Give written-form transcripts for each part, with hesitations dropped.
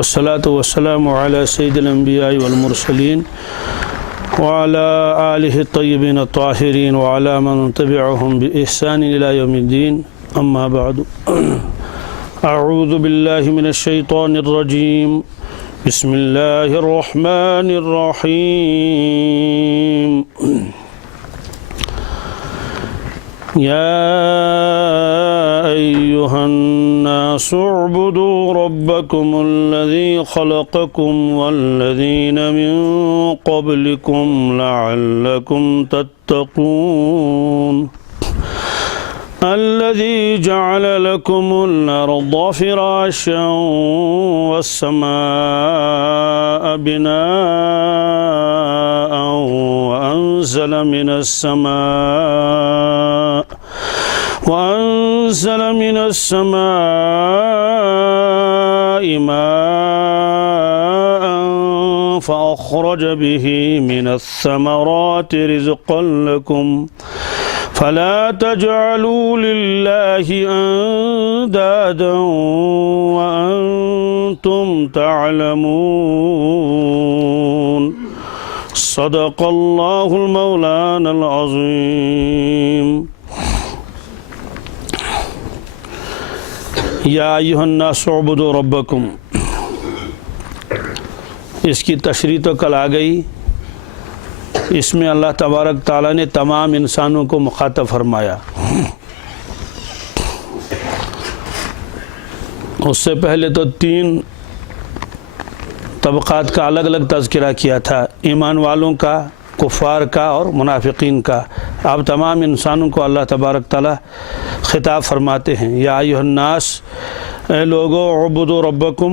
والصلاة والسلام على سيد الأنبياء والمرسلين وعلى آله الطيبين الطاهرين وعلى من تبعهم بإحسان إلى يوم الدين أما بعد أعوذ بالله من الشيطان الرجيم بسم الله الرحمن الرحيم يا أيها الناس اعبدوا ربكم الذي خلقكم والذين من قبلكم لعلكم تتقون الذي جعل لكم الأرض فراشا والسماء بناء وأنزل من السماء ماء فأخرج به من الثمرات رزقا لكم فلا تجعلوا لله أندادا وأنتم تعلمون صدق الله المولانا العظيم یا ایھا الناس اعبدوا ربکم، اس کی تشریح تو کل آ گئی۔ اس میں اللہ تبارک تعالیٰ نے تمام انسانوں کو مخاطب فرمایا۔ اس سے پہلے تو تین طبقات کا الگ الگ تذکرہ کیا تھا، ایمان والوں کا، کفار کا اور منافقین کا۔ اب تمام انسانوں کو اللہ تبارک تعالیٰ خطاب فرماتے ہیں، یا ایھا الناس، اے لوگو، اعبدوا ربکم،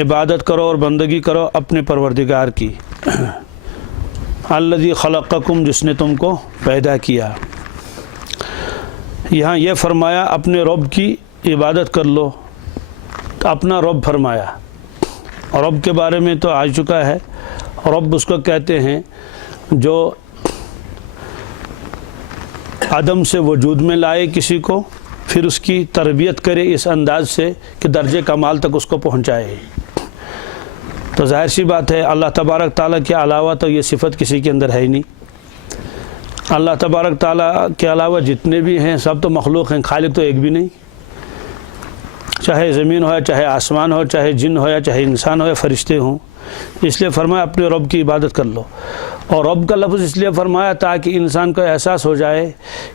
عبادت کرو اور بندگی کرو اپنے پروردگار کی، الذی خلقکم، جس نے تم کو پیدا کیا۔ یہاں یہ فرمایا اپنے رب کی عبادت کر لو، تو اپنا رب فرمایا۔ رب کے بارے میں تو آ چکا ہے، رب اس کو کہتے ہیں جو عدم سے وجود میں لائے کسی کو، پھر اس کی تربیت کرے اس انداز سے کہ درجے کمال تک اس کو پہنچائے۔ تو ظاہر سی بات ہے اللہ تبارک تعالیٰ کے علاوہ تو یہ صفت کسی کے اندر ہے ہی نہیں۔ اللہ تبارک تعالیٰ کے علاوہ جتنے بھی ہیں سب تو مخلوق ہیں، خالق تو ایک بھی نہیں۔ چاہے زمین ہو، چاہے آسمان ہو، چاہے جن ہو، یا چاہے انسان ہو، یا فرشتے ہوں۔ اس لیے فرمایا اپنے رب کی عبادت کر لو، اور رب کا لفظ اس لیے فرمایا تاکہ انسان کو احساس ہو جائے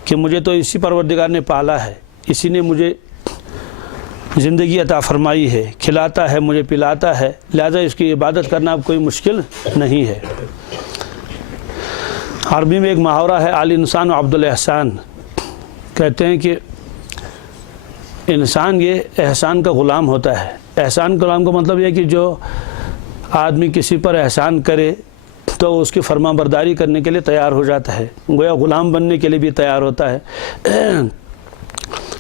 کہ مجھے تو اسی پروردگار نے پالا ہے، اسی نے مجھے زندگی عطا فرمائی ہے، کھلاتا ہے، مجھے پلاتا ہے، لہذا اس کی عبادت کرنا اب کوئی مشکل نہیں ہے۔ عربی میں ایک محاورہ ہے، الانسان عبد الاحسان، کہتے ہیں کہ انسان یہ احسان کا غلام ہوتا ہے۔ احسان کا غلام کا مطلب یہ کہ جو آدمی کسی پر احسان کرے تو اس کی فرما برداری کرنے کے لیے تیار ہو جاتا ہے، گویا غلام بننے کے لیے بھی تیار ہوتا ہے۔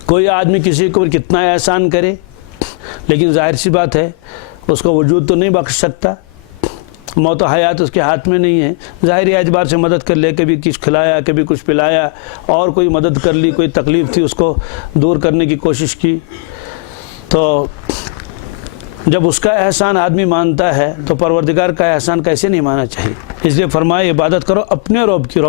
کوئی آدمی کسی کو کتنا احسان کرے لیکن ظاہر سی بات ہے اس کو وجود تو نہیں بخش سکتا، موت و حیات اس کے ہاتھ میں نہیں ہے۔ ظاہری اعتبار سے مدد کر لے، کبھی کچھ کھلایا، کبھی کچھ پلایا، اور کوئی مدد کر لی، کوئی تکلیف تھی اس کو دور کرنے کی کوشش کی۔ تو جب اس کا احسان آدمی مانتا ہے تو پروردگار کا احسان کیسے نہیں ماننا چاہیے؟ اس لیے فرمایا عبادت کرو اپنے رب کی،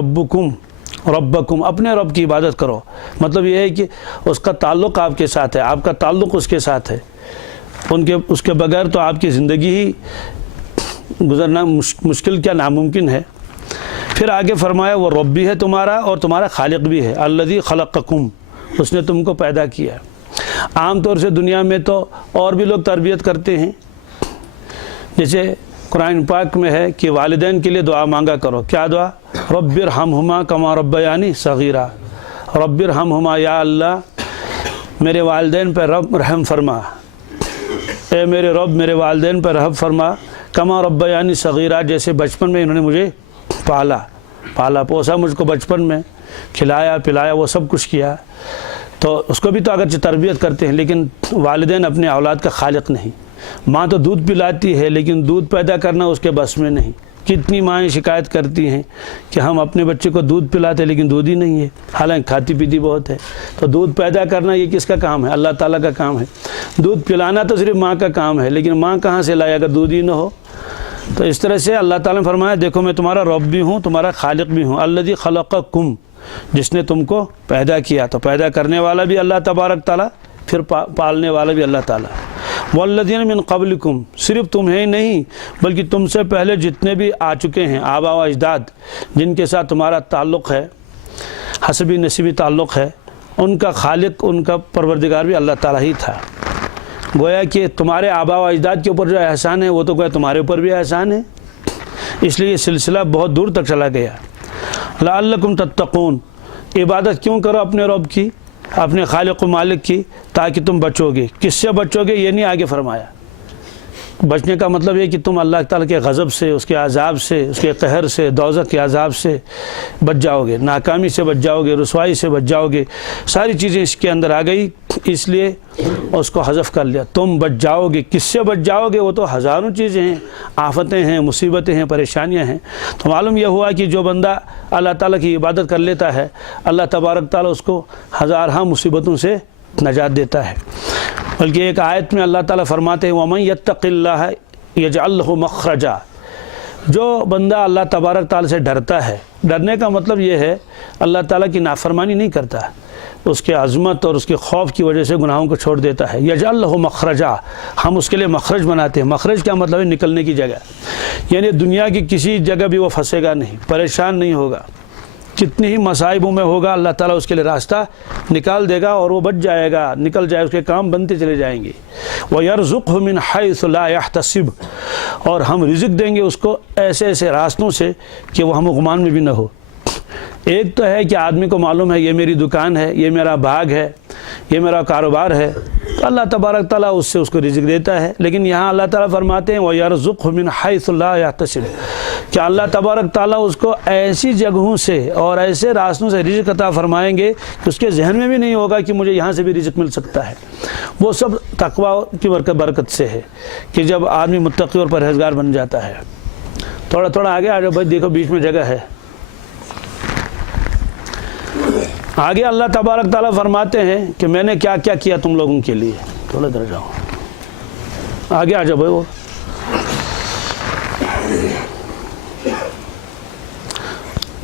ربکم، اپنے رب کی عبادت کرو۔ مطلب یہ ہے کہ اس کا تعلق آپ کے ساتھ ہے، آپ کا تعلق اس کے ساتھ ہے، اس کے بغیر تو آپ کی زندگی ہی گزرنا مشکل کیا ناممکن ہے۔ پھر آگے فرمایا وہ رب بھی ہے تمہارا اور تمہارا خالق بھی ہے، الذی خلقکم، اس نے تم کو پیدا کیا۔ عام طور سے دنیا میں تو اور بھی لوگ تربیت کرتے ہیں، جیسے قرآن پاک میں ہے کہ والدین کے لیے دعا مانگا کرو۔ کیا دعا؟ رب ارحمہما کما ربیانی صغیرا، رب ارحمہما، یا اللہ میرے والدین پر رحم فرما، اے میرے رب میرے والدین پر رحم فرما، کما ربیانی صغیرا، جیسے بچپن میں انہوں نے مجھے پالا پوسا، مجھ کو بچپن میں کھلایا پلایا، وہ سب کچھ کیا۔ تو اس کو بھی تو اگرچہ تربیت کرتے ہیں لیکن والدین اپنے اولاد کا خالق نہیں۔ ماں تو دودھ پلاتی ہے لیکن دودھ پیدا کرنا اس کے بس میں نہیں، کتنی مائیں شکایت کرتی ہیں کہ ہم اپنے بچے کو دودھ پلاتے لیکن دودھ ہی نہیں ہے، حالانکہ کھاتی پیتی بہت ہے۔ تو دودھ پیدا کرنا یہ کس کا کام ہے؟ اللہ تعالیٰ کا کام ہے۔ دودھ پلانا تو صرف ماں کا کام ہے، لیکن ماں کہاں سے لائے اگر دودھ ہی نہ ہو؟ تو اس طرح سے اللہ تعالیٰ نے فرمایا دیکھو میں تمہارا رب بھی ہوں، تمہارا خالق بھی ہوں، الذی خلقکم، جس نے تم کو پیدا کیا۔ تو پیدا کرنے والا بھی اللہ تبارک تعالیٰ، پھر پالنے والا بھی اللہ تعالیٰ۔ والذین من قبلکم، صرف تمہیں نہیں بلکہ تم سے پہلے جتنے بھی آ چکے ہیں آباء و اجداد، جن کے ساتھ تمہارا تعلق ہے، حسبی نسبی تعلق ہے، ان کا خالق، ان کا پروردگار بھی اللہ تعالیٰ ہی تھا۔ گویا کہ تمہارے آباء و اجداد کے اوپر جو احسان ہے وہ تو گویا تمہارے اوپر بھی احسان ہے، اس لیے یہ سلسلہ بہت دور تک چلا گیا۔ لعلکم تتقون، عبادت کیوں کرو اپنے رب کی، اپنے خالق و مالک کی، تاکہ تم بچو گے۔ کس سے بچو گے یہ نہیں آگے فرمایا۔ بچنے کا مطلب یہ کہ تم اللہ تعالیٰ کے غضب سے، اس کے عذاب سے، اس کے قہر سے، دوزخ کے عذاب سے بچ جاؤ گے، ناکامی سے بچ جاؤ گے، رسوائی سے بچ جاؤ گے۔ ساری چیزیں اس کے اندر آ گئی، اس لیے اس کو حذف کر لیا۔ تم بچ جاؤ گے، کس سے بچ جاؤ گے؟ وہ تو ہزاروں چیزیں ہیں، آفتیں ہیں، مصیبتیں ہیں، پریشانیاں ہیں۔ تو معلوم یہ ہوا کہ جو بندہ اللہ تعالیٰ کی عبادت کر لیتا ہے، اللہ تبارک تعالیٰ اس کو ہزارہ مصیبتوں سے نجات دیتا ہے۔ بلکہ ایک آیت میں اللہ تعالیٰ فرماتے ہیں وَمَن يَتَّقِ اللَّهَ يَجْعَلْ لَهُ مَخْرَجًا، جو بندہ اللہ تبارک تعالیٰ سے ڈرتا ہے، ڈرنے کا مطلب یہ ہے اللہ تعالیٰ کی نافرمانی نہیں کرتا، اس کے عظمت اور اس کے خوف کی وجہ سے گناہوں کو چھوڑ دیتا ہے۔ يَجْعَلْ لَهُ مَخْرَجًا، ہم اس کے لیے مخرج بناتے ہیں۔ مخرج کیا مطلب ہے؟ نکلنے کی جگہ، یعنی دنیا کی کسی جگہ بھی وہ پھنسے گا نہیں، پریشان نہیں ہوگا، کتنی ہی مصائبوں میں ہوگا اللہ تعالیٰ اس کے لیے راستہ نکال دے گا اور وہ بچ جائے گا، نکل جائے، اس کے کام بنتے چلے جائیں گے۔ وَيَرْزُقْهُ مِنْ حَيْثُ لَا يَحْتَسِبُ، اور ہم رزق دیں گے اس کو ایسے ایسے راستوں سے کہ وہ ہم گمان میں بھی نہ ہو۔ ایک تو ہے کہ آدمی کو معلوم ہے یہ میری دکان ہے، یہ میرا باغ ہے، یہ میرا کاروبار ہے، تو اللہ تبارک تعالیٰ اس سے اس کو رزق دیتا ہے۔ لیکن یہاں اللہ تعالیٰ فرماتے ہیں وَيَرْزُقْهُ مِنْ حَيْثُ لَا يَحْتَسِبُ، کہ اللہ تبارک تعالیٰ اس کو ایسی جگہوں سے اور ایسے راستوں سے رزق عطا فرمائیں گے کہ اس کے ذہن میں بھی نہیں ہوگا کہ مجھے یہاں سے بھی رزق مل سکتا ہے۔ وہ سب تقوی کی برکت سے ہے کہ جب آدمی متقی اور پرہیزگار بن جاتا ہے۔ تھوڑا تھوڑا آگے آ جاؤ بھائی، دیکھو بیچ میں جگہ ہے۔ آگے اللہ تبارک تعالیٰ فرماتے ہیں کہ میں نے کیا کیا کیا تم لوگوں کے لیے۔ تھوڑا ادھر جاؤ، آگے آ جاؤ بھائی، وہ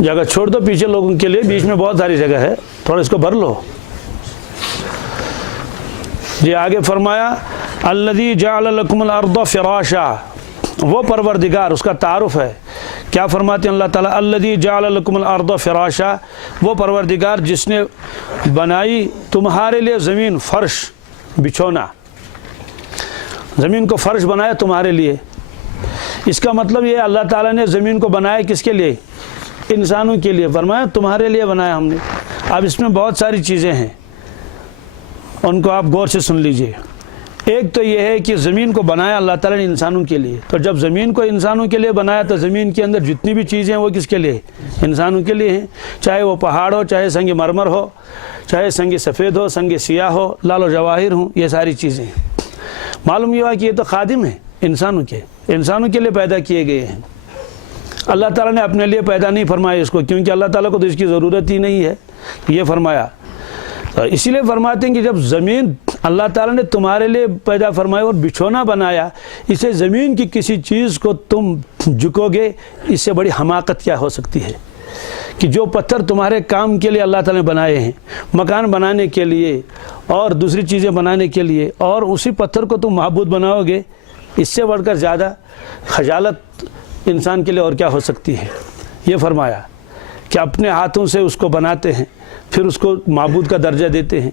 جگہ چھوڑ دو پیچھے لوگوں کے لیے، بیچ میں بہت ساری جگہ ہے، تھوڑا اس کو بھر لو۔ جی آگے فرمایا الذی جعل لکم الارض فراشا، وہ پروردگار، اس کا تعارف ہے۔ کیا فرماتے ہیں اللہ تعالیٰ؟ الذی جعل لکم الارض فراشا، وہ پروردگار جس نے بنائی تمہارے لیے زمین، فرش، بچھونا، زمین کو فرش بنایا تمہارے لیے۔ اس کا مطلب یہ اللہ تعالیٰ نے زمین کو بنایا کس کے لیے؟ انسانوں کے لیے۔ فرمایا تمہارے لیے بنایا ہم نے۔ اب اس میں بہت ساری چیزیں ہیں، ان کو آپ غور سے سن لیجئے۔ ایک تو یہ ہے کہ زمین کو بنایا اللہ تعالیٰ نے انسانوں کے لیے، تو جب زمین کو انسانوں کے لیے بنایا تو زمین کے اندر جتنی بھی چیزیں ہیں وہ کس کے لیے؟ انسانوں کے لیے ہیں، چاہے وہ پہاڑ ہو، چاہے سنگ مرمر ہو، چاہے سنگ سفید ہو، سنگ سیاہ ہو، لال و جواہر ہوں، یہ ساری چیزیں ہیں۔ معلوم یہ ہوا کہ یہ تو خادم ہیں انسانوں کے لیے پیدا کیے گئے ہیں۔ اللہ تعالیٰ نے اپنے لیے پیدا نہیں فرمایا اس کو، کیونکہ اللہ تعالیٰ کو تو اس کی ضرورت ہی نہیں ہے، یہ فرمایا۔ تو اسی لیے فرماتے ہیں کہ جب زمین اللہ تعالیٰ نے تمہارے لیے پیدا فرمایا اور بچھونا بنایا، اسے زمین کی کسی چیز کو تم جھکو گے، اس سے بڑی حماقت کیا ہو سکتی ہے کہ جو پتھر تمہارے کام کے لیے اللہ تعالیٰ نے بنائے ہیں، مکان بنانے کے لیے اور دوسری چیزیں بنانے کے لیے، اور اسی پتھر کو تم معبود بناؤ گے، اس سے بڑھ کر زیادہ خجالت انسان کے لیے اور کیا ہو سکتی ہے۔ یہ فرمایا کہ اپنے ہاتھوں سے اس کو بناتے ہیں، پھر اس کو معبود کا درجہ دیتے ہیں۔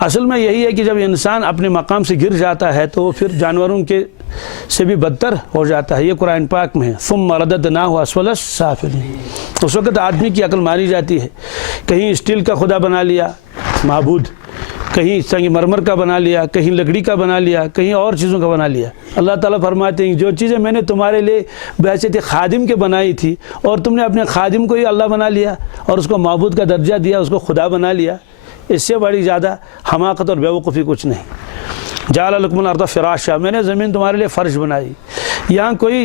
اصل میں یہی ہے کہ جب انسان اپنے مقام سے گر جاتا ہے تو وہ پھر جانوروں کے سے بھی بدتر ہو جاتا ہے۔ یہ قرآن پاک میں ہے ثم رددناہ اسفل السافلین۔ اس وقت آدمی کی عقل ماری جاتی ہے، کہیں اسٹیل کا خدا بنا لیا معبود، کہیں سنگ مرمر کا بنا لیا، کہیں لکڑی کا بنا لیا، کہیں اور چیزوں کا بنا لیا۔ اللہ تعالیٰ فرماتے ہیں جو چیزیں میں نے تمہارے لیے بحیثیت خادم کے بنائی تھی اور تم نے اپنے خادم کو ہی اللہ بنا لیا اور اس کو معبود کا درجہ دیا، اس کو خدا بنا لیا، اس سے بڑی زیادہ حماقت اور بیوقوفی کچھ نہیں۔ جعل لکم الارض فراشا، میں نے زمین تمہارے لیے فرش بنائی۔ یہاں کوئی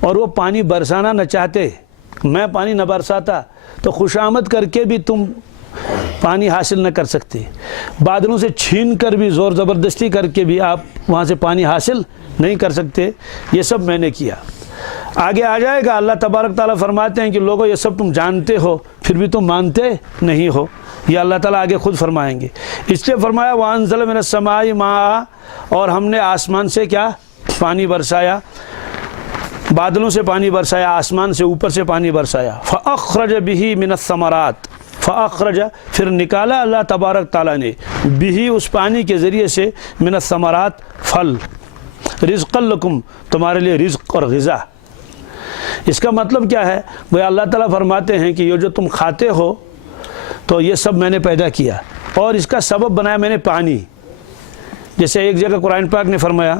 اور وہ پانی برسانا نہ چاہتے، میں پانی نہ برساتا تو خوشامد کر کے بھی تم پانی حاصل نہ کر سکتے، بادلوں سے چھین کر بھی زور زبردستی کر کے بھی آپ وہاں سے پانی حاصل نہیں کر سکتے، یہ سب میں نے کیا۔ آگے آ جائے گا، اللہ تبارک تعالیٰ فرماتے ہیں کہ لوگوں یہ سب تم جانتے ہو پھر بھی تم مانتے نہیں ہو، یہ اللہ تعالیٰ آگے خود فرمائیں گے۔ اس لیے فرمایا وَأَنزَلَ مِنَ السَّمَاءِ مَاءً، اور ہم نے آسمان سے کیا پانی برسایا، بادلوں سے پانی برسایا، آسمان سے اوپر سے پانی برسایا۔ فَأَخْرَجَ بِهِ مِنَ الثَّمَرَاتِ، فَأَخْرَجَ پھر نکالا اللہ تبارک تعالیٰ نے، بِهِ اس پانی کے ذریعے سے، من الثمرات پھل، رزق لکم تمہارے لیے رزق اور غذا۔ اس کا مطلب کیا ہے؟ وہ اللہ تعالیٰ فرماتے ہیں کہ یہ جو تم کھاتے ہو تو یہ سب میں نے پیدا کیا، اور اس کا سبب بنایا میں نے پانی۔ جیسے ایک جگہ قرآن پاک نے فرمایا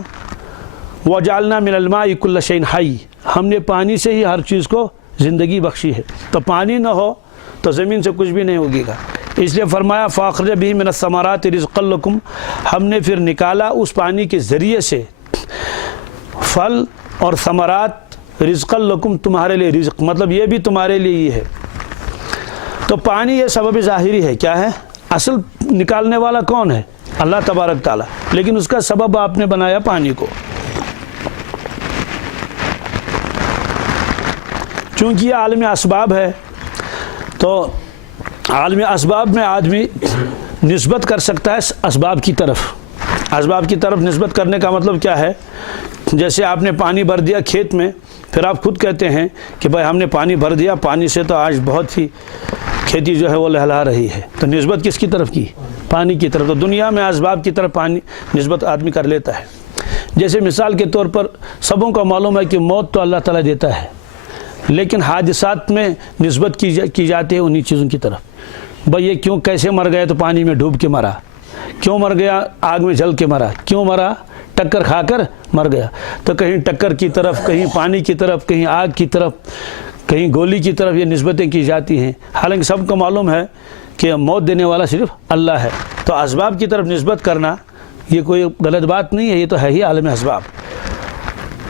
وَجَعَلْنَا مِنَ الْمَاءِ كُلَّ شَيْءٍ حَيٍّ، ہم نے پانی سے ہی ہر چیز کو زندگی بخشی ہے، تو پانی نہ ہو تو زمین سے کچھ بھی نہیں ہوگی گا۔ اس لیے فرمایا فَأَخْرَجَ بِهِ مِنَ الثَّمَرَاتِ رِزْقًا لَكُمْ، ہم نے پھر نکالا اس پانی کے ذریعے سے پھل اور ثمرات، رزقًا لکم تمہارے لیے رزق، مطلب یہ بھی تمہارے لیے ہی ہے۔ تو پانی یہ سبب ظاہری ہے، کیا ہے؟ اصل نکالنے والا کون ہے؟ اللہ تبارک تعالیٰ، لیکن اس کا سبب آپ نے بنایا پانی کو۔ چونکہ یہ عالم اسباب ہے تو عالم اسباب میں آدمی نسبت کر سکتا ہے اسباب کی طرف۔ اسباب کی طرف نسبت کرنے کا مطلب کیا ہے؟ جیسے آپ نے پانی بھر دیا کھیت میں، پھر آپ خود کہتے ہیں کہ بھائی ہم نے پانی بھر دیا، پانی سے تو آج بہت ہی کھیتی جو ہے وہ لہلا رہی ہے، تو نسبت کس کی طرف کی؟ پانی کی طرف۔ تو دنیا میں اسباب کی طرف پانی نسبت آدمی کر لیتا ہے۔ جیسے مثال کے طور پر سبوں کو معلوم ہے کہ موت تو اللہ تعالیٰ دیتا ہے، لیکن حادثات میں نسبت کی جاتی ہے انہی چیزوں کی طرف۔ بھائی یہ کیوں کیسے مر گیا؟ تو پانی میں ڈوب کے مرا۔ کیوں مر گیا؟ آگ میں جل کے مرا۔ کیوں مرا؟ ٹکر کھا کر مر گیا۔ تو کہیں ٹکر کی طرف، کہیں پانی کی طرف، کہیں آگ کی طرف، کہیں گولی کی طرف یہ نسبتیں کی جاتی ہیں، حالانکہ سب کو معلوم ہے کہ موت دینے والا صرف اللہ ہے۔ تو اسباب کی طرف نسبت کرنا یہ کوئی غلط بات نہیں ہے، یہ تو ہے ہی عالم اسباب۔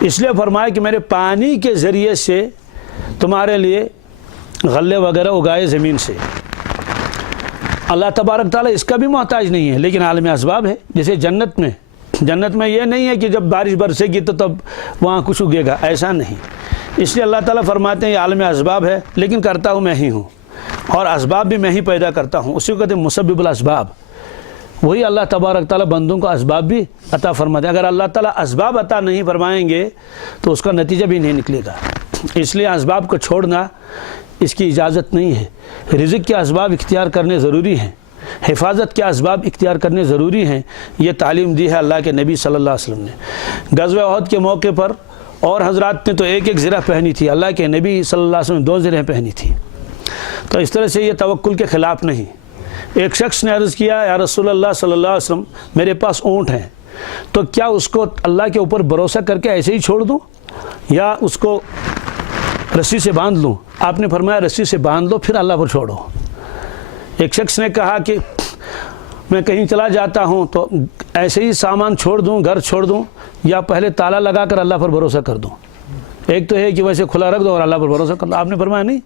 اس لیے فرمایا کہ میرے پانی کے ذریعے سے تمہارے لیے غلے وغیرہ اگائے زمین سے۔ اللہ تبارک تعالیٰ اس کا بھی محتاج نہیں ہے، لیکن عالم اسباب ہے۔ جیسے جنت میں یہ نہیں ہے کہ جب بارش برسے گی تو تب وہاں کچھ اگے گا، ایسا نہیں۔ اس لیے اللہ تعالیٰ فرماتے ہیں یہ عالم اسباب ہے، لیکن کرتا ہوں میں ہی ہوں، اور اسباب بھی میں ہی پیدا کرتا ہوں۔ اسی کو کہتے ہیں مسبب الاسباب۔ وہی اللہ تبارک تعالیٰ بندوں کو اسباب بھی عطا فرماتے ہیں۔ اگر اللہ تعالیٰ اسباب عطا نہیں فرمائیں گے تو اس کا نتیجہ بھی نہیں نکلے گا۔ اس لیے اسباب کو چھوڑنا اس کی اجازت نہیں ہے۔ رزق کے اسباب اختیار کرنے ضروری ہیں، حفاظت کے اسباب اختیار کرنے ضروری ہیں۔ یہ تعلیم دی ہے اللہ کے نبی صلی اللہ علیہ وسلم نے۔ غزوہ احد کے موقع پر اور حضرات نے تو ایک زرہ پہنی تھی، اللہ کے نبی صلی اللہ علیہ وسلم نے 2 زرہیں پہنی تھی۔ تو اس طرح سے یہ توکل کے خلاف نہیں۔ ایک شخص نے عرض کیا یا رسول اللہ صلی اللہ علیہ وسلم میرے پاس اونٹ ہیں، تو کیا اس کو اللہ کے اوپر بھروسہ کر کے ایسے ہی چھوڑ دوں یا اس کو رسی سے باندھ لوں؟ آپ نے فرمایا رسی سے باندھ لو، پھر اللہ پر چھوڑو۔ ایک شخص نے کہا کہ میں کہیں چلا جاتا ہوں تو ایسے ہی سامان چھوڑ دوں، گھر چھوڑ دوں، یا پہلے تالا لگا کر اللہ پر بھروسہ کر دوں؟ ایک تو ہے کہ ویسے کھلا رکھ دو اور اللہ پر بھروسہ کر دو۔ آپ نے فرمایا نہیں،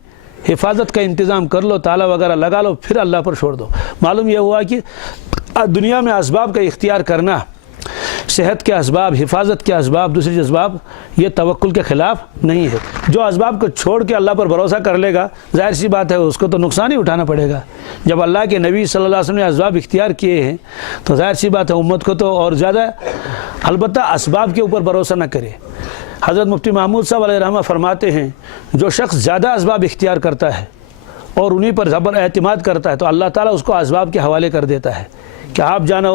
حفاظت کا انتظام کر لو، تالا وغیرہ لگا لو، پھر اللہ پر چھوڑ دو۔ معلوم یہ ہوا کہ دنیا میں اسباب کا اختیار کرنا، صحت کے اسباب، حفاظت کے اسباب، دوسری اسباب، یہ توکل کے خلاف نہیں ہے۔ جو اسباب کو چھوڑ کے اللہ پر بھروسہ کر لے گا، ظاہر سی بات ہے اس کو تو نقصان ہی اٹھانا پڑے گا۔ جب اللہ کے نبی صلی اللہ علیہ وسلم نے اسباب اختیار کیے ہیں تو ظاہر سی بات ہے امت کو تو اور زیادہ، البتہ اسباب کے اوپر بھروسہ نہ کرے۔ حضرت مفتی محمود صاحب علیہ رحمہ فرماتے ہیں جو شخص زیادہ اسباب اختیار کرتا ہے اور انہی پر زبر اعتماد کرتا ہے تو اللہ تعالیٰ اس کو اسباب کے حوالے کر دیتا ہے کہ آپ جانو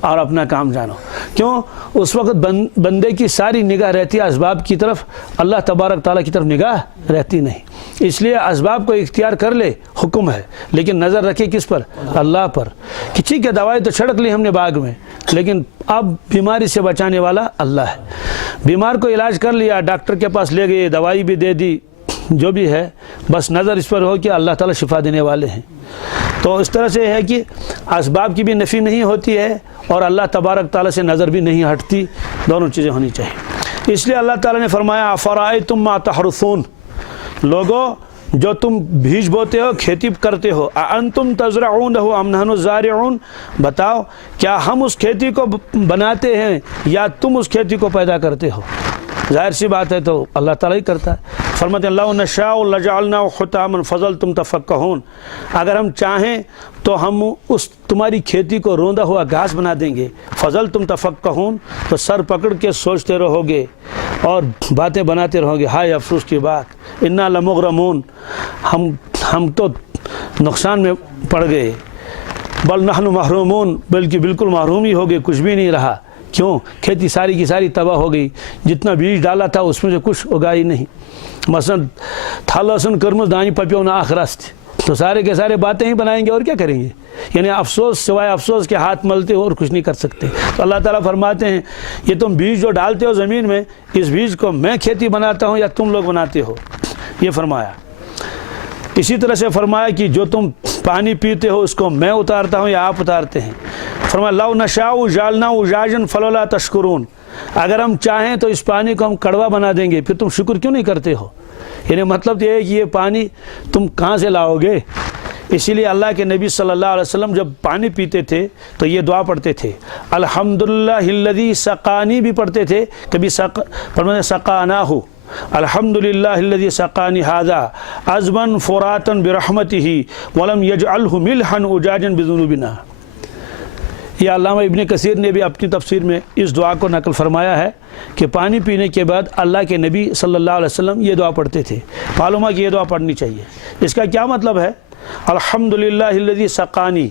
اور اپنا کام جانو۔ کیوں؟ اس وقت بندے کی ساری نگاہ رہتی ہے اسباب کی طرف، اللہ تبارک تعالیٰ کی طرف نگاہ رہتی نہیں۔ اس لیے اسباب کو اختیار کر لے، حکم ہے، لیکن نظر رکھے کس پر؟ اللہ پر۔ کہ ٹھیک ہے دوائی تو چھڑک لی ہم نے باغ میں، لیکن اب بیماری سے بچانے والا اللہ ہے۔ بیمار کو علاج کر لیا، ڈاکٹر کے پاس لے گئے، دوائی بھی دے دی، جو بھی ہے، بس نظر اس پر ہو کہ اللہ تعالیٰ شفا دینے والے ہیں۔ تو اس طرح سے ہے کہ اسباب کی بھی نفی نہیں ہوتی ہے اور اللہ تبارک تعالیٰ سے نظر بھی نہیں ہٹتی، دونوں چیزیں ہونی چاہیے۔ اس لیے اللہ تعالیٰ نے فرمایا افرأیتم ما تحرثون، لوگوں جو تم بیج بوتے ہو، کھیتی کرتے ہو، اانتم تزرعونہ ام نحن الزارعون، بتاؤ کیا ہم اس کھیتی کو بناتے ہیں یا تم اس کھیتی کو پیدا کرتے ہو؟ ظاہر سی بات ہے تو اللہ تعالیٰ ہی کرتا ہے۔ فرماتے ہیں لو نشاء لجعلناه حطاما فظلتم تفکہون، اگر ہم چاہیں تو ہم اس تمہاری کھیتی کو روندہ ہوا گھاس بنا دیں گے، فظلتم تفکہون، تو سر پکڑ کے سوچتے رہو گے اور باتیں بناتے رہو گے، ہائے افسوس کی بات، انا لمغرمون، ہم تو نقصان میں پڑ گئے، بل نحن محرومون، بلکہ بالکل محروم ہی ہو گئے، کچھ بھی نہیں رہا۔ کیوں؟ کھیتی ساری کی ساری تباہ ہو گئی، جتنا بیج ڈالا تھا اس میں سے کچھ اگا ہی نہیں۔ مثلا تھالسن کرمز دانی پپیونا آخرست، تو سارے کے سارے باتیں ہی بنائیں گے اور کیا کریں گے؟ یعنی افسوس، سوائے افسوس کے ہاتھ ملتے ہو اور کچھ نہیں کر سکتے۔ تو اللہ تعالیٰ فرماتے ہیں یہ تم بیج جو ڈالتے ہو زمین میں، اس بیج کو میں کھیتی بناتا ہوں یا تم لوگ بناتے ہو؟ یہ فرمایا۔ اسی طرح سے فرمایا کہ جو تم پانی پیتے ہو اس کو میں اتارتا ہوں یا آپ اتارتے ہیں؟ فرمایا لو نشاء جعلناه اجاجا فلولا تشکرون، اگر ہم چاہیں تو اس پانی کو ہم کڑوا بنا دیں گے، پھر تم شکر کیوں نہیں کرتے ہو؟ یعنی مطلب یہ ہے کہ یہ پانی تم کہاں سے لاؤ گے؟ اسی لیے اللہ کے نبی صلی اللہ علیہ وسلم جب پانی پیتے تھے تو یہ دعا پڑھتے تھے، الحمدللہ الذی سقانی بھی پڑھتے تھے، کبھی سقاناہ، الحمدللہ الذی سقانی ھذا عذبا فراتا برحمتہ ولم یجعلہ ملحا اجاجا بذنوبنا۔ یہ علامہ ابن کثیر نے بھی اپنی تفسیر میں اس دعا کو نقل فرمایا ہے کہ پانی پینے کے بعد اللہ کے نبی صلی اللہ علیہ وسلم یہ دعا پڑھتے تھے۔ معلوم ہے کہ یہ دعا پڑھنی چاہیے۔ اس کا کیا مطلب ہے؟ الحمدللہ الذی سقانی،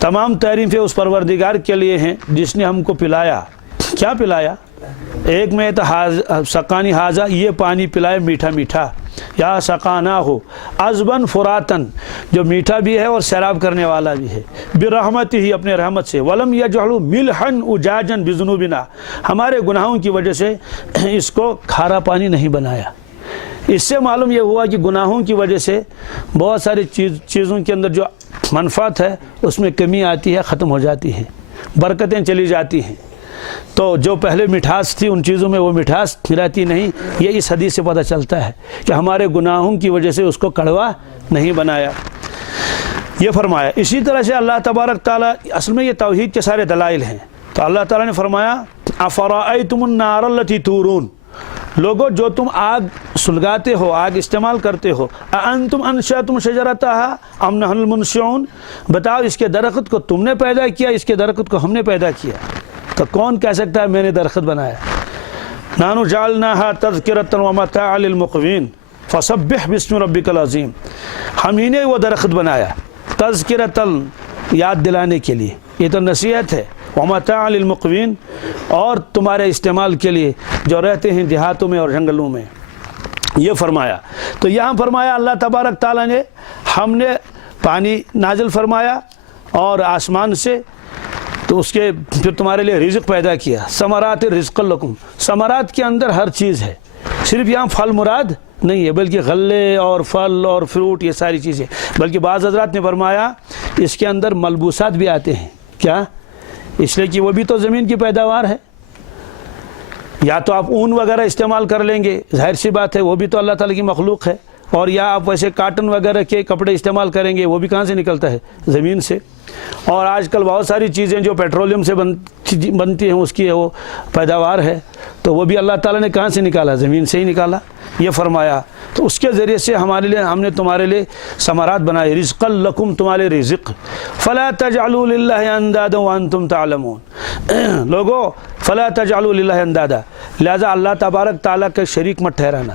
تمام تعریفیں اس پروردگار کے لیے ہیں جس نے ہم کو پلایا۔ کیا پلایا؟ ایک میں تو سقانی ھذا، یہ پانی پلائے میٹھا میٹھا، یا سقانا ہو عذباً فراتن، جو میٹھا بھی ہے اور سیراب کرنے والا بھی ہے، برحمتہ ہی، اپنے رحمت سے، ولم یجعل ملحن اجاجا بذنوبنا، ہمارے گناہوں کی وجہ سے اس کو کھارا پانی نہیں بنایا۔ اس سے معلوم یہ ہوا کہ گناہوں کی وجہ سے بہت ساری چیزوں کے اندر جو منفعت ہے اس میں کمی آتی ہے، ختم ہو جاتی ہے، برکتیں چلی جاتی ہیں۔ تو جو پہلے مٹھاس تھی ان چیزوں میں وہ مٹھاس رہتی نہیں۔ یہ اس حدیث سے پتہ چلتا ہے کہ ہمارے گناہوں کی وجہ سے اس کو کڑوا نہیں بنایا، یہ فرمایا۔ اسی طرح سے اللہ تبارک تعالیٰ، اصل میں یہ توحید کے سارے دلائل ہیں، تو اللہ تعالیٰ نے فرمایا افرأیتم النار التی تورون، لوگوں جو تم آگ سلگاتے ہو، آگ استعمال کرتے ہو، اانتم انشأتم شجرتھا ام نحن المنشئون، بتاؤ اس کے درخت کو تم نے پیدا کیا، اس کے درخت کو ہم نے پیدا کیا؟ تو کون کہہ سکتا ہے میں نے درخت بنایا؟ نحن جعلناها تذکرۃ ومتاعا للمقوین فسبح باسم ربک العظیم، ہم ہی نے وہ درخت بنایا تذکرۃ، یاد دلانے کے لیے، یہ تو نصیحت ہے، ومتاعا للمقوین، اور تمہارے استعمال کے لیے جو رہتے ہیں دیہاتوں میں اور جنگلوں میں، یہ فرمایا۔ تو یہاں فرمایا اللہ تبارک تعالیٰ نے ہم نے پانی نازل فرمایا اور آسمان سے، تو اس کے پھر تمہارے لیے رزق پیدا کیا، ثمرات رزق لکم، ثمرات کے اندر ہر چیز ہے، صرف یہاں پھل مراد نہیں ہے بلکہ غلے اور پھل اور فروٹ، یہ ساری چیزیں، بلکہ بعض حضرات نے فرمایا اس کے اندر ملبوسات بھی آتے ہیں۔ کیا؟ اس لیے کہ وہ بھی تو زمین کی پیداوار ہے، یا تو آپ اون وغیرہ استعمال کر لیں گے، ظاہر سی بات ہے وہ بھی تو اللہ تعالیٰ کی مخلوق ہے، اور یا آپ ویسے کاٹن وغیرہ کے کپڑے استعمال کریں گے، وہ بھی کہاں سے نکلتا ہے؟ زمین سے۔ اور آج کل بہت ساری چیزیں جو پیٹرولیم سے بنتی ہیں اس کی وہ پیداوار ہے، تو وہ بھی اللہ تعالیٰ نے کہاں سے نکالا؟ زمین سے ہی نکالا، یہ فرمایا۔ تو اس کے ذریعے سے ہمارے لیے، ہم نے تمہارے لیے ثمرات بنائے، رزقا لکم، تمہارے رزق، فلا تجعلوا للہ اندادا وانتم تعلمون، لوگو فلا تجعلوا للہ اندادا، لہذا اللہ تبارک تعالیٰ کا شریک مت ٹھہرانا۔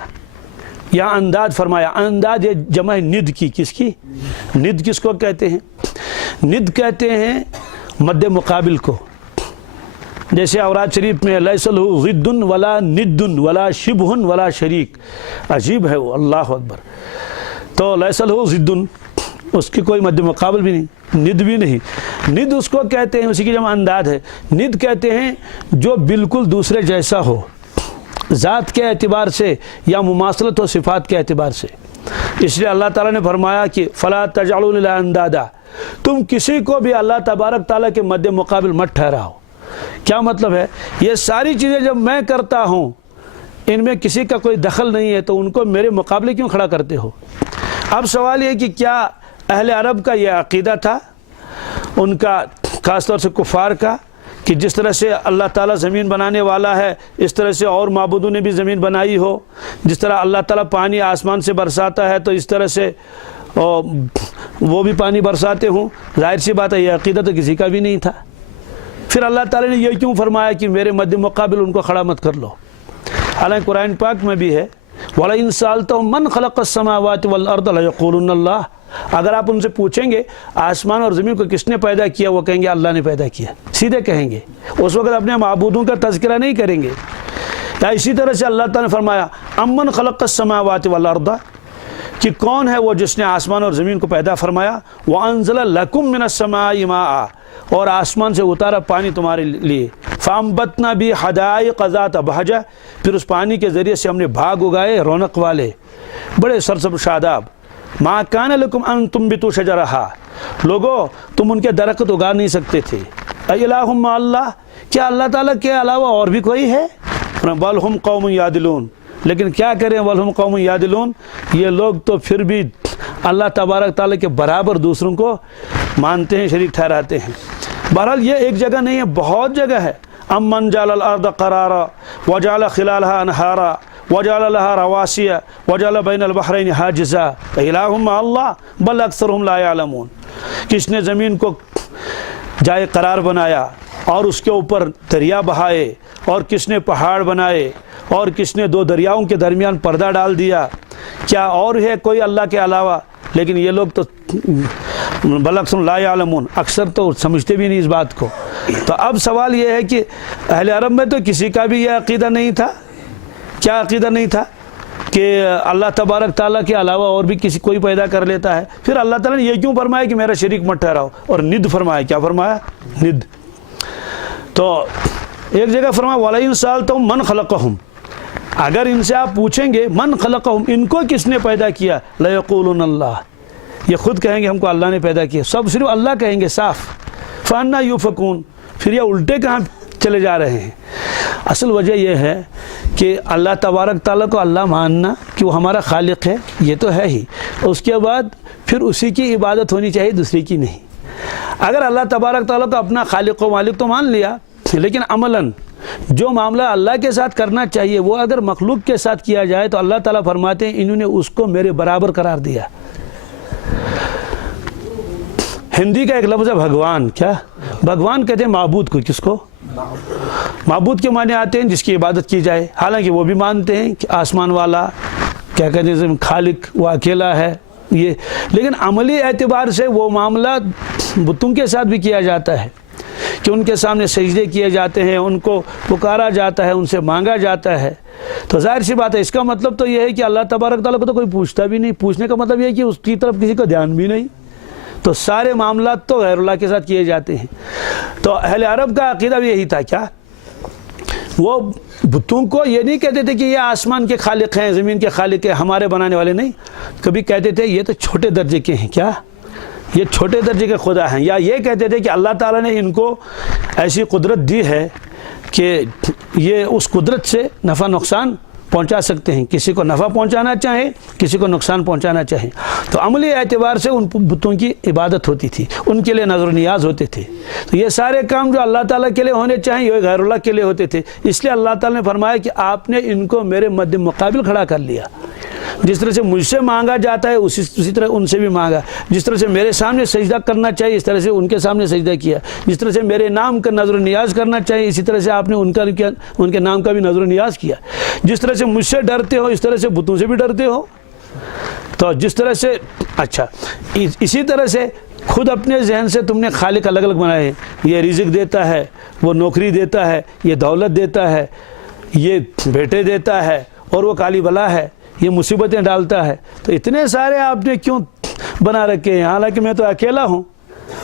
یا انداد فرمایا، انداد یہ جمع ند کی، کس کی؟ ند کس کو کہتے ہیں؟ ند کہتے ہیں مد مقابل کو، جیسے اوراد شریف میں لیس لہ ضد ولا ند ولا شبہ ولا شریک، عجیب ہے وہ، اللہ اکبر۔ تو لیس لہ ضد، اس کی کوئی مد مقابل بھی نہیں، ند بھی نہیں، ند اس کو کہتے ہیں، اسی کی جمع انداد ہے۔ ند کہتے ہیں جو بالکل دوسرے جیسا ہو، ذات کے اعتبار سے یا مماثلت و صفات کے اعتبار سے۔ اس لیے اللہ تعالیٰ نے فرمایا کہ فلا تجعلوا للہ اندادا، تم کسی کو بھی اللہ تبارک تعالیٰ کے مد مقابل مت ٹھہراؤ۔ کیا مطلب ہے؟ یہ ساری چیزیں جب میں کرتا ہوں ان میں کسی کا کوئی دخل نہیں ہے تو ان کو میرے مقابلے کیوں کھڑا کرتے ہو؟ اب سوال یہ کہ کیا اہل عرب کا یہ عقیدہ تھا ان کا، خاص طور سے کفار کا، کہ جس طرح سے اللہ تعالیٰ زمین بنانے والا ہے اس طرح سے اور معبودوں نے بھی زمین بنائی ہو، جس طرح اللہ تعالیٰ پانی آسمان سے برساتا ہے تو اس طرح سے وہ بھی پانی برساتے ہوں؟ ظاہر سی بات ہے یہ عقیدہ تو کسی کا بھی نہیں تھا۔ پھر اللہ تعالیٰ نے یہ کیوں فرمایا کہ میرے مد مقابل ان کو کھڑا مت کر لو؟ حالانکہ قرآن پاک میں بھی ہے وَلَئِن سَأَلْتَهُم مَّنْ خَلَقَ السَّمَاوَاتِ وَالْأَرْضَ لَيَقُولُنَّ اللَّهُ، اگر آپ ان سے پوچھیں گے آسمان اور زمین کو کس نے پیدا کیا، وہ کہیں گے اللہ نے پیدا کیا، سیدھے کہیں گے، اس وقت اپنے معبودوں کا تذکرہ نہیں کریں گے۔ یا اسی طرح سے اللہ تعالیٰ نے فرمایا امن خلق السماوات والارض، کہ کون ہے وہ جس نے آسمان اور زمین کو پیدا فرمایا، وَأَنزَلَ لَكُم مِّنَ السَّمَاءِ مَاءً، اور آسمان سے اتارا پانی تمہارے لیے، فَأَنبَتْنَا بِهِ حَدَائِقَ ذَاتَ بَهْجَةٍ، پھر اس پانی کے ذریعے سے ہم نے باغ اگائے رونق والے، بڑے سرسبز شاداب۔ مَا كَانَ لَكُمْ أَن تُنبِتُوا شَجَرَهَا، لوگو تم ان کے درخت اگا نہیں سکتے تھے۔ اَإِلَٰهٌ مَّعَ اللَّهِ، کیا اللہ تعالیٰ کے علاوہ اور بھی کوئی ہے؟ بَلْ هُمْ قَوْمٌ يَعْدِلُونَ، لیکن کیا کریں بَلْ هُمْ قَوْمٌ يَعْدِلُونَ، یہ لوگ تو پھر بھی اللہ تبارک تعالیٰ کے برابر دوسروں کو مانتے ہیں، شریک ٹھہراتے ہیں۔ بہرحال یہ ایک جگہ نہیں ہے، بہت جگہ ہے۔ امن جعل الارض قرارا وجعل خلالها انہارا وجعل لها رواسي وجعل بین البحرین حاجزا الہ مع اللہ بل اکثرهم لا يعلمون، کس نے زمین کو جائے قرار بنایا اور اس کے اوپر دریا بہائے، اور کس نے پہاڑ بنائے، اور کس نے دو دریاؤں کے درمیان پردہ ڈال دیا، کیا اور ہے کوئی اللہ کے علاوہ؟ لیکن یہ لوگ تو بل اکثر لا یعلمون، اکثر تو سمجھتے بھی نہیں اس بات کو۔ تو اب سوال یہ ہے کہ اہل عرب میں تو کسی کا بھی یہ عقیدہ نہیں تھا۔ کیا عقیدہ نہیں تھا؟ کہ اللہ تبارک تعالیٰ کے علاوہ اور بھی کسی کوئی پیدا کر لیتا ہے۔ پھر اللہ تعالیٰ نے یہ کیوں فرمایا کہ میرا شریک مت ٹھہراؤ، اور ند فرمایا، کیا فرمایا؟ ند۔ تو ایک جگہ فرمایا وَلَئِن سَأَلْتَهُم مَّنْ خَلَقَهُم، اگر ان سے آپ پوچھیں گے من خلقہم، ان کو کس نے پیدا کیا، لَيَقُولُنَّ اللَّهُ، یہ خود کہیں گے ہم کو اللہ نے پیدا کیا، سب صرف اللہ کہیں گے صاف۔ فَأَنَّىٰ يُؤْفَكُونَ، پھر یہ الٹے کہاں چلے جا رہے ہیں؟ اصل وجہ یہ ہے کہ اللہ تبارک تعالیٰ کو اللہ ماننا کہ وہ ہمارا خالق ہے، یہ تو ہے ہی، اس کے بعد پھر اسی کی عبادت ہونی چاہیے، دوسری کی نہیں۔ اگر اللہ تبارک تعالیٰ کو اپنا خالق و مالک تو مان لیا، لیکن عملاً جو معاملہ اللہ کے ساتھ کرنا چاہیے وہ اگر مخلوق کے ساتھ کیا جائے تو اللہ تعالیٰ فرماتے ہیں انہوں نے اس کو میرے برابر قرار دیا۔ ہندی کا ایک لفظ ہے بھگوان، کیا بھگوان کہتے ہیں معبود کو، کس کو؟ معبود کے معنی آتے ہیں جس کی عبادت کی جائے، حالانکہ وہ بھی مانتے ہیں کہ آسمان والا کیا کہتے ہیں خالق وہ اکیلا ہے یہ، لیکن عملی اعتبار سے وہ معاملہ بتوں کے ساتھ بھی کیا جاتا ہے کہ ان کے سامنے سجدے کیے جاتے ہیں، ان کو پکارا جاتا ہے، ان سے مانگا جاتا ہے۔ تو ظاہر سی بات ہے اس کا مطلب تو یہ ہے کہ اللہ تبارک تعالیٰ کو تو کوئی پوچھتا بھی نہیں، پوچھنے کا مطلب یہ ہے کہ اس کی طرف کسی کا دھیان بھی نہیں، تو سارے معاملات تو غیر اللہ کے ساتھ کیے جاتے ہیں۔ تو اہل عرب کا عقیدہ بھی یہی تھا، کیا وہ بتوں کو یہ نہیں کہتے تھے کہ یہ آسمان کے خالق ہیں، زمین کے خالق ہیں، ہمارے بنانے والے نہیں، کبھی کہتے تھے یہ تو چھوٹے درجے کے ہیں، کیا یہ چھوٹے درجے کے خدا ہیں، یا یہ کہتے تھے کہ اللہ تعالیٰ نے ان کو ایسی قدرت دی ہے کہ یہ اس قدرت سے نفع نقصان پہنچا سکتے ہیں، کسی کو نفع پہنچانا چاہیں، کسی کو نقصان پہنچانا چاہیں۔ تو عملی اعتبار سے ان بتوں کی عبادت ہوتی تھی، ان کے لیے نظر و نیاز ہوتے تھے۔ تو یہ سارے کام جو اللہ تعالیٰ کے لیے ہونے چاہیں یہ غیر اللہ کے لیے ہوتے تھے، اس لیے اللہ تعالیٰ نے فرمایا کہ آپ نے ان کو میرے مد مقابل کھڑا کر لیا۔ جس طرح سے مجھ سے مانگا جاتا ہے اسی طرح ان سے بھی مانگا، جس طرح سے میرے سامنے سجدہ کرنا چاہیے اس طرح سے ان کے سامنے سجدہ کیا، جس طرح سے میرے نام کا نظر و نیاز کرنا چاہیے اسی طرح سے آپ نے ان کے نام کا بھی نظر و نیاز کیا، جس طرح سے مجھ سے ڈرتے ہو اس طرح سے بتوں سے بھی ڈرتے ہو۔ تو جس طرح سے اچھا اسی طرح سے خود اپنے ذہن سے تم نے خالق الگ الگ بنائے ہیں، یہ رزق دیتا ہے، وہ نوکری دیتا ہے، یہ دولت دیتا ہے، یہ بیٹے دیتا ہے، اور وہ کالی بلا ہے، یہ مصیبتیں ڈالتا ہے۔ تو اتنے سارے آپ نے کیوں بنا رکھے ہیں؟ حالانکہ میں تو اکیلا ہوں،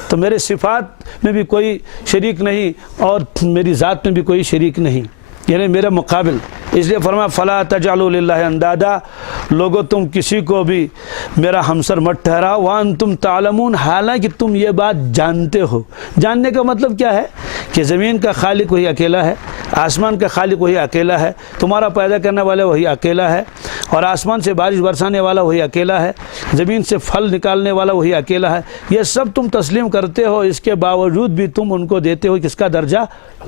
تو میرے صفات میں بھی کوئی شریک نہیں اور میری ذات میں بھی کوئی شریک نہیں، یعنی میرا مقابل اس لیے فرمایا فلا تجعلوا للہ اندادا، لوگوں تم کسی کو بھی میرا ہمسر مت ٹھہراؤ، وانتم تعلمون، حالانکہ تم یہ بات جانتے ہو۔ جاننے کا مطلب کیا ہے کہ زمین کا خالق وہی اکیلا ہے، آسمان کا خالق وہی اکیلا ہے، تمہارا پیدا کرنے والا وہی اکیلا ہے، اور آسمان سے بارش برسانے والا وہی اکیلا ہے، زمین سے پھل نکالنے والا وہی اکیلا ہے۔ یہ سب تم تسلیم کرتے ہو، اس کے باوجود بھی تم ان کو دیتے ہو کس کا درجہ؟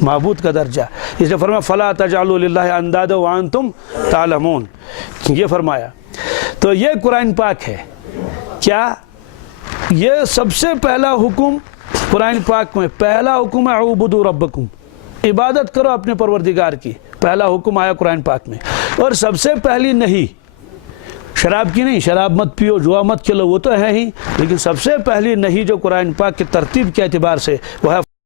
معبود کا درجہ۔ اس لیے فرمایا فلا تجعلوا للہ اندادا وانتم تعلمون، یہ فرمایا۔ تو یہ قرآن پاک ہے۔ کیا یہ سب سے پہلا حکم قرآن پاک میں، پہلا حکم ہے اعبدوا ربکم، عبادت کرو اپنے پروردگار کی، پہلا حکم آیا قرآن پاک میں۔ اور سب سے پہلی نہیں، شراب کی نہیں، شراب مت پیو، جوا مت کھیلو، وہ تو ہے ہی، لیکن سب سے پہلی نہیں جو قرآن پاک کی ترتیب کے اعتبار سے وہ ہے